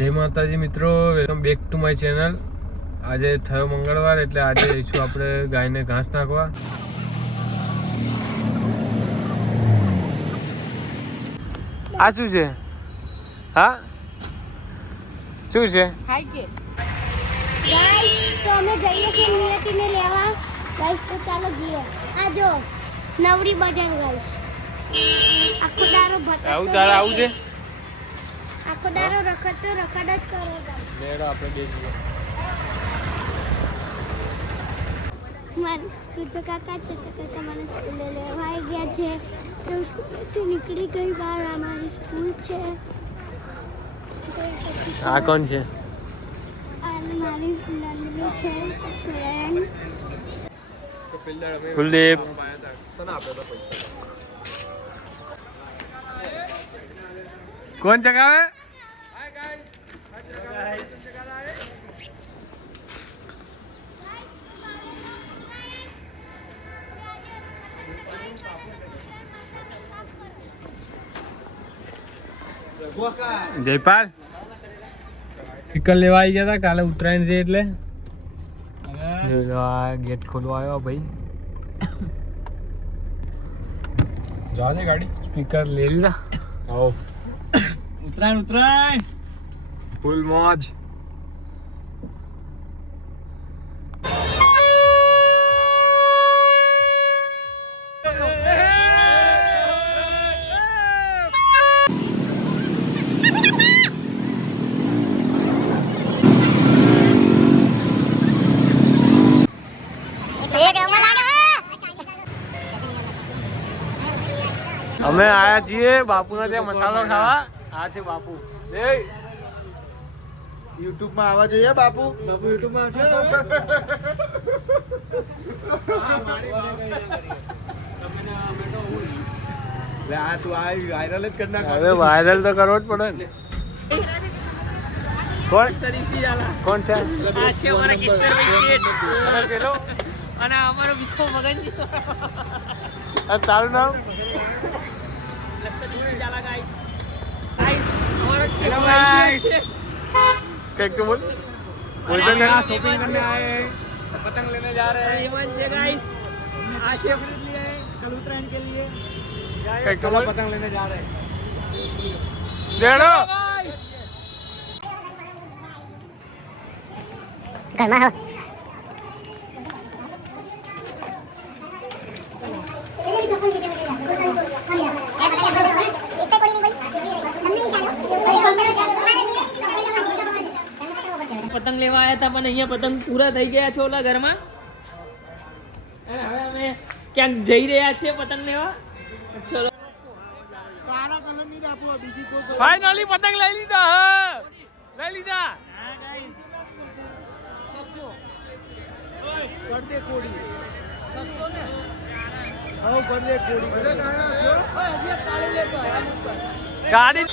જય માતાજી મિત્રો, welcome back to my channel. આજે થયો મંગળવાર એટલે આજે જઈશું આપણે ગાયને ઘાસ નાખવા. આ શું છે? હા શું છે? હાઈ કે ગાઈસ તો અમે જઈએ છીએ નિયતિને લેવા. ગાઈસ તો ચાલો જઈએ. આ જો નવરી બજાર ગાઈસ. આખો દારો ભટકતો. આવું તારે આવું છે? આખો દારો રખડતો રખડ જ કરે ગાઈસ. લેડો આપણે બે જઈએ. મન કુતો કાકા છે તો કાકા મને સ્કૂલે લેવા આવી ગયા છે. તો સ્કૂલથી નીકળી ગઈ બહાર. અમારી સ્કૂલ છે. આ કોણ છે? મારી નંદની છે ફ્રેન્ડ. કુલદીપ. કોણ ચગાવે? જયપાલ સ્પીકર લેવા આવી ગયા હતા. કાલે ઉત્તરાયણ છે એટલે આ ગેટ ખોલવા આવ્યો ભાઈ. જાને ગાડી સ્પીકર લઈ લીધા. ઉત્તરાયણ ઉત્તરાયણ ફૂલ મોજ. અમે આયા છીએ બાપુના ત્યાં મસાલો ખાવા. આ છે બાપુ. યુટ્યુબ માં આવવા જોઈએ બાપુ. બાપુ યુટ્યુબ માં વાયરલ જ કરી નાખ. હવે વાયરલ તો કરવો જ પડે ને. કોણ કોણ છે? આ છે અમારા કિશોરભાઈ શેઠ અને પેલો અને અમારો વિખો મગનજી. અને તારું નામ? લક્ષદ્વીપ जाला गाइस गाइस हमारा हेलो गाइस. कहीं तो बोल तो ना. शॉपिंग करने आए हैं, पतंग लेने जा रहे हैं. हेमंत जी गाइस आज से खरीद लिए हैं कल उत्तरायण के लिए. कहीं तो बोल पतंग लेने जा रहे हैं. डेढ़ो ઘરમાં પતંગ લેવા આયા હતા પણ અહીંયા પતંગ પૂરા થઈ ગયા છે ઓલા ઘરમાં. અને હવે અમે ક્યાંક જઈ રહ્યા છીએ પતંગ લેવા. ચલો કાળા કલર ની આપો બીજી કોઈ ફાઇનલી પતંગ લઈ લીધા. હા લઈ લીધા. હા ગાઈસ કર દે કોડી. હા કર દે કોડી. ગાડી